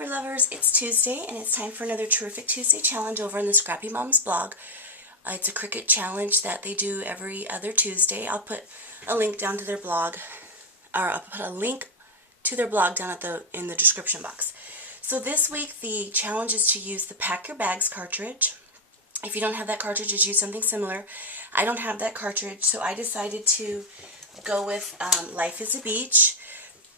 paper lovers, it's Tuesday and it's time for another Terrific Tuesday challenge over on the Scrappy Moms blog. It's a Cricut challenge that they do every other Tuesday. I'll put a link down to their blog, or I'll put a link to their blog down at in the description box. So this week the challenge is to use the Pack Your Bags cartridge. If you don't have that cartridge, just use something similar. I don't have that cartridge, so I decided to go with Life is a Beach.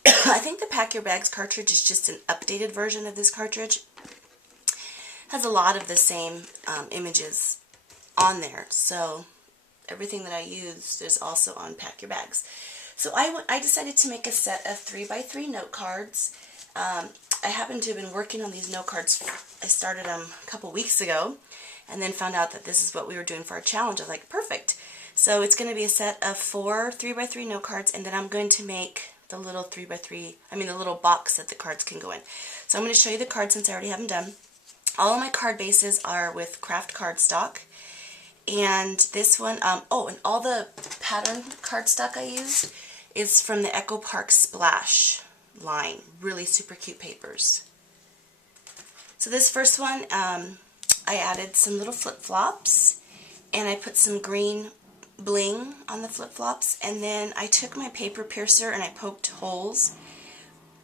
I think the Pack Your Bags cartridge is just an updated version of this cartridge. Has a lot of the same images on there, so everything that I used is also on Pack Your Bags. So I decided to make a set of 3x3 note cards. I happen to have been working on these note cards. I started them a couple weeks ago and then found out that this is what we were doing for our challenge. I was like, perfect. So it's going to be a set of 4 3x3 note cards, and then I'm going to make the little 3x3, the little box that the cards can go in. So I'm going to show you the cards since I already have them done. All of my card bases are with craft cardstock. And this one, and all the pattern cardstock I used is from the Echo Park Splash line. Really super cute papers. So this first one, I added some little flip-flops, and I put some green bling on the flip-flops, and then I took my paper piercer and I poked holes,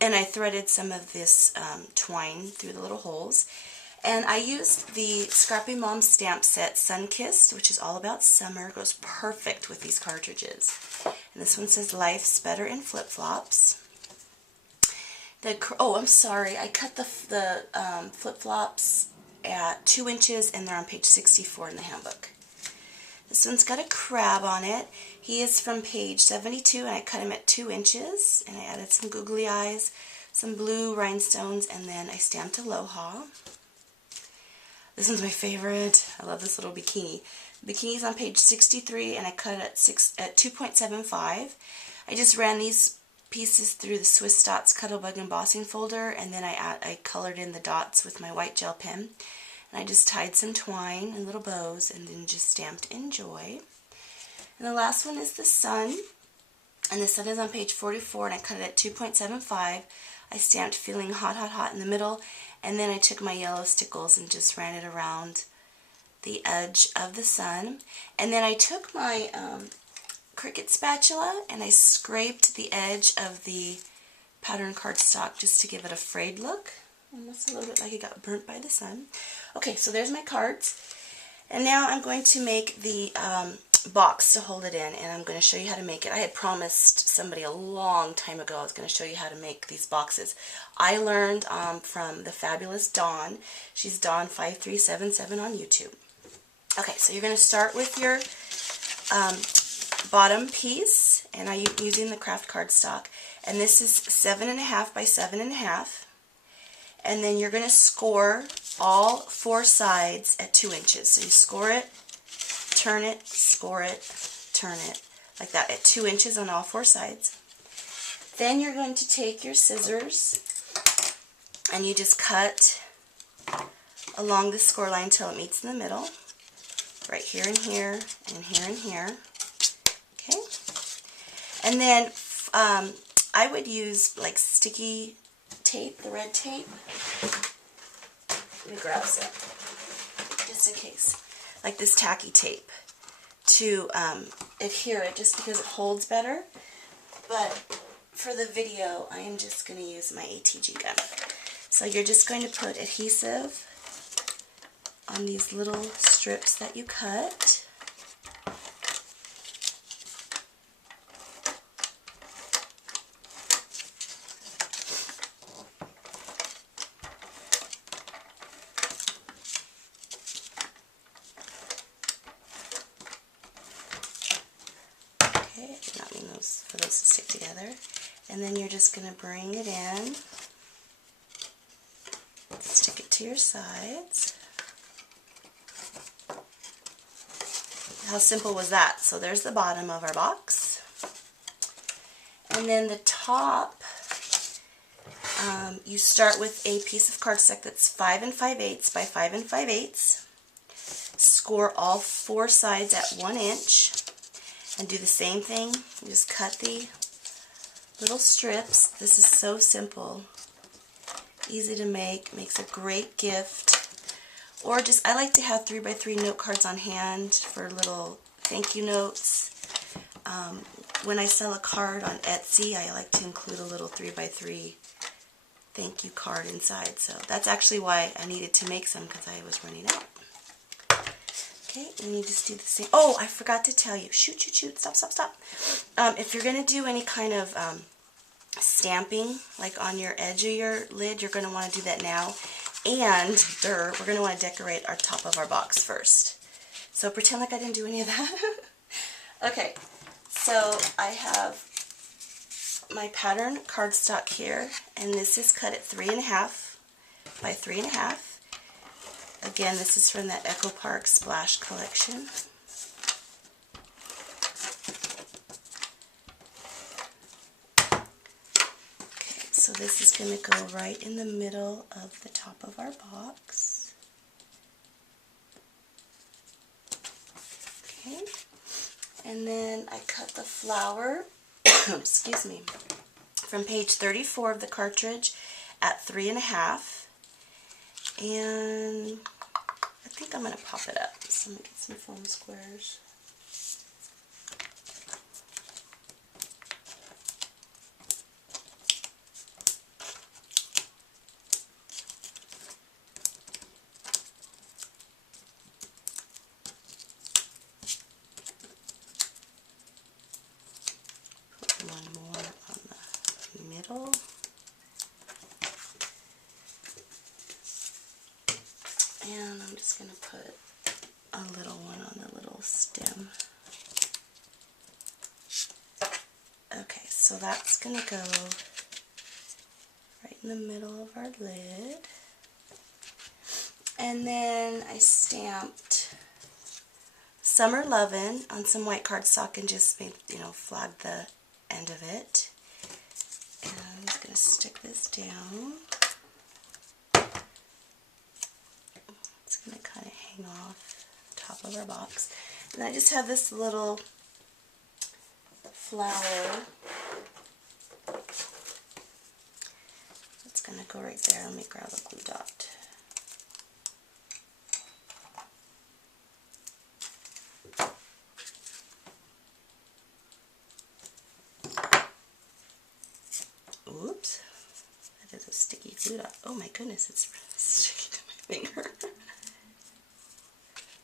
and I threaded some of this twine through the little holes. And I used the Scrappy Mom stamp set Sunkissed, which is all about summer. It goes perfect with these cartridges. And this one says Life's Better in Flip-Flops. I'm sorry, I cut the flip-flops at 2 inches, and they're on page 64 in the handbook. This one's got a crab on it. He is from page 72, and I cut him at 2 inches, and I added some googly eyes, some blue rhinestones, and then I stamped Aloha. This one's my favorite. I love this little bikini. The bikini's on page 63, and I cut it at 2.75. I just ran these pieces through the Swiss Dots Cuttlebug embossing folder, and then I colored in the dots with my white gel pen. And I just tied some twine and little bows and then just stamped Enjoy. And the last one is the sun. And the sun is on page 44, and I cut it at 2.75. I stamped Feeling Hot, Hot, Hot in the middle. And then I took my yellow stickles and just ran it around the edge of the sun. And then I took my Cricut spatula and I scraped the edge of the pattern cardstock just to give it a frayed look. Almost a little bit like it got burnt by the sun. Okay, so there's my cards. And now I'm going to make the box to hold it in, and I'm going to show you how to make it. I had promised somebody a long time ago I was going to show you how to make these boxes. I learned from the fabulous Dawn. She's Dawn5377 on YouTube. Okay, so you're going to start with your bottom piece, and I'm using the craft cardstock. And this is 7.5 by 7.5. And then you're going to score all 4 sides at 2 inches. So you score it, turn it, score it, turn it, like that, at 2 inches on all 4 sides. Then you're going to take your scissors and you just cut along the score line until it meets in the middle. Right here and here, and here and here. Okay? And then I would use like sticky tape, the red tape. Let me grab some, just in case. Like this tacky tape to adhere it, just because it holds better. But for the video, I am just going to use my ATG gun. So you're just going to put adhesive on these little strips that you cut. I did not mean for those to stick together. And then you're just going to bring it in, stick it to your sides. How simple was that? So there's the bottom of our box. And then the top, you start with a piece of cardstock that's 5 5/8 by 5 5/8. Score all 4 sides at 1 inch. And do the same thing. You just cut the little strips. This is so simple. Easy to make, makes a great gift. Or just, I like to have 3x3 note cards on hand for little thank you notes. When I sell a card on Etsy, I like to include a little 3x3 thank you card inside. So that's actually why I needed to make some, because I was running out. Okay, and you just do the same. Oh, I forgot to tell you. Shoot, stop. If you're going to do any kind of stamping, like on your edge of your lid, you're going to want to do that now. And we're going to want to decorate our top of our box first. So pretend like I didn't do any of that. Okay, so I have my pattern cardstock here, and this is cut at 3.5 by 3.5. Again, this is from that Echo Park Splash collection. Okay, so this is going to go right in the middle of the top of our box. Okay, and then I cut the flower, excuse me, from page 34 of the cartridge at 3.5. And I think I'm going to pop it up. So I'm going to get some foam squares. Put one more on the middle. And I'm just going to put a little one on the little stem. Okay, so that's going to go right in the middle of our lid. And then I stamped Summer Lovin' on some white cardstock and just made, flagged the end of it. And I'm just going to stick this down. It's going to kind of hang off the top of our box. And I just have this little flower. It's going to go right there. Let me grab a glue dot. Oops. That is a sticky glue dot. Oh my goodness, it's sticky to my finger.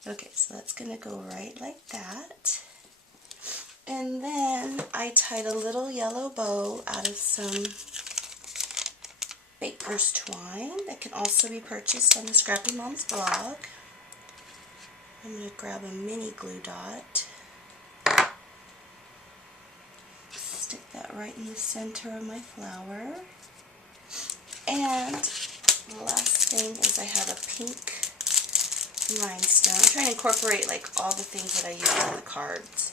Okay, so that's going to go right like that. And then I tied a little yellow bow out of some baker's twine that can also be purchased on the Scrappy Moms blog. I'm going to grab a mini glue dot. Stick that right in the center of my flower. And the last thing is I have a pink rhinestone. I'm trying to incorporate like all the things that I use on the cards.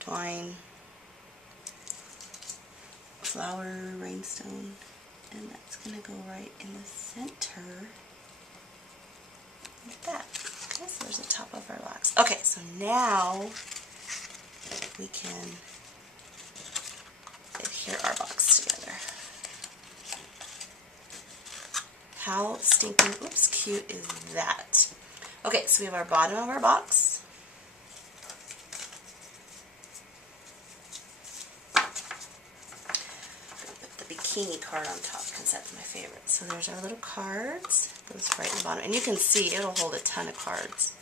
Twine, flower, rhinestone, and that's going to go right in the center like that. Okay, so there's the top of our box. Okay, so now we can adhere our box together. How stinking, oops, cute is that? Okay, so we have our bottom of our box. Put the bikini card on top because that's my favorite. So there's our little cards. Goes right in the bottom. And you can see it'll hold a ton of cards.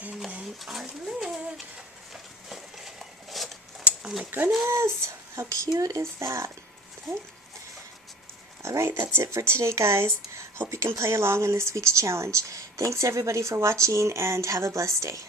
And then our lid. Oh my goodness! How cute is that? Okay. Alright, that's it for today, guys. Hope you can play along in this week's challenge. Thanks everybody for watching, and have a blessed day.